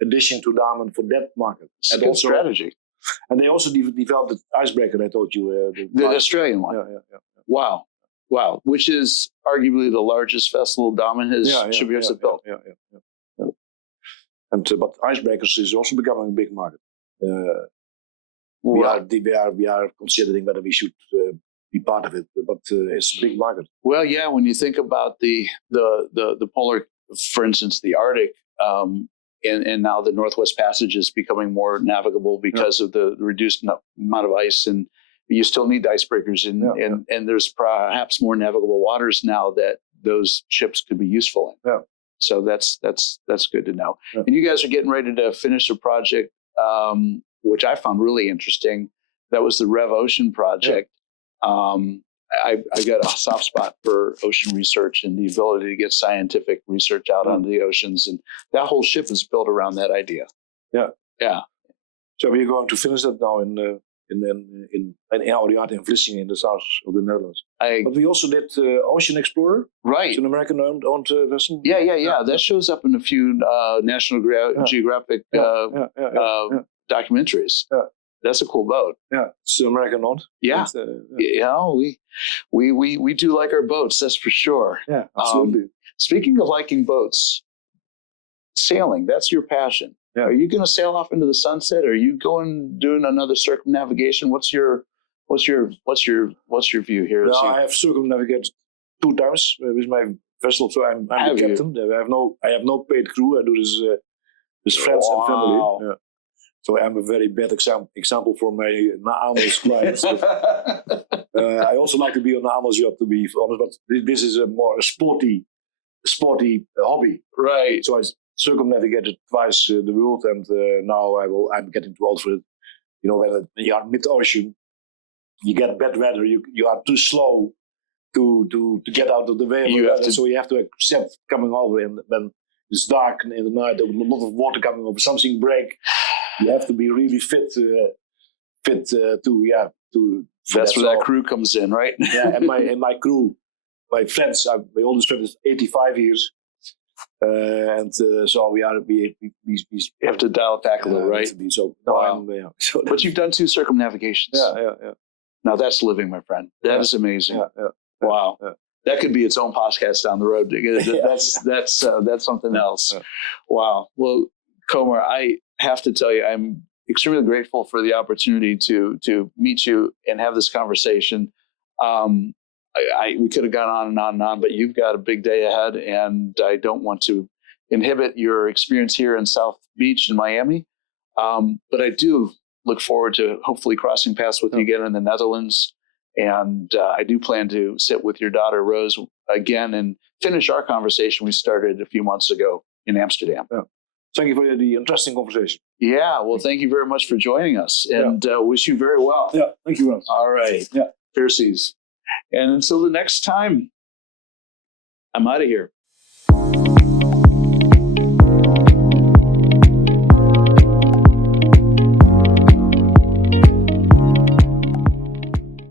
addition to Damen for that market. It's a good strategy. And they also developed the icebreaker I told you. The Australian one. Yeah. Wow. Which is arguably the largest vessel Damen has shipyards have built. Yeah. And but icebreakers is also becoming a big market. We are considering whether we should be part of it, but it's a big market. Well, yeah, when you think about the polar, for instance, the Arctic, and now the Northwest Passage is becoming more navigable because of the reduced amount of ice, and you still need icebreakers, and there's perhaps more navigable waters now that those ships could be useful in. Yeah. So that's good to know. Yeah. And you guys are getting ready to finish a project, which I found really interesting. That was the Rev Ocean project. I got a soft spot for ocean research and the ability to get scientific research out onto the oceans, and that whole ship is built around that idea. Yeah. Yeah. So we're going to finish that now in our yacht in Vlissingen in the south of the Netherlands. But we also did Ocean Explorer. Right. It's an American-owned vessel. Yeah. That shows up in a few National Geographic documentaries. Yeah. That's a cool boat. Yeah, it's American-owned. Yeah. We do like our boats, that's for sure. Yeah, absolutely. Speaking of liking boats, sailing, that's your passion. Yeah. Are you going to sail off into the sunset? Are you doing another circumnavigation? What's your view here? No, I have circumnavigated 2 times with my vessel, so I'm the captain. I have no paid crew. I do this with friends and family. Yeah. So I'm a very bad example for my Amels clients. I also like to be on the Amels yacht, to be honest, but this is a more sporty hobby. Right. So I circumnavigated twice the world, and now I'm getting too old for it. You know, when you are mid-ocean, you get bad weather. You are too slow to get out of the way. So you have to accept coming over, and when it's dark in the night, there's a lot of water coming over. Something break. You have to be really fit to. That's where that crew comes in, right? Yeah, and my crew, my friends, my oldest friend is 85 years. So we have to dial it back a little, right? So but you've done 2 circumnavigations. Yeah. Now that's living, my friend. That is amazing. Wow. Yeah. That could be its own podcast down the road. That's something else. Yeah. Wow. Well, Kommer, I have to tell you, I'm extremely grateful for the opportunity to meet you and have this conversation. We could have gone on and on and on, but you've got a big day ahead, and I don't want to inhibit your experience here in South Beach in Miami. But I do look forward to hopefully crossing paths with you again in the Netherlands. And I do plan to sit with your daughter, Rose, again and finish our conversation we started a few months ago in Amsterdam. Yeah. Thank you for the interesting conversation. Yeah, well, thank you very much for joining us, and wish you very well. Yeah, thank you very much. All right. Yeah. Fair seas. And until the next time, I'm out of here.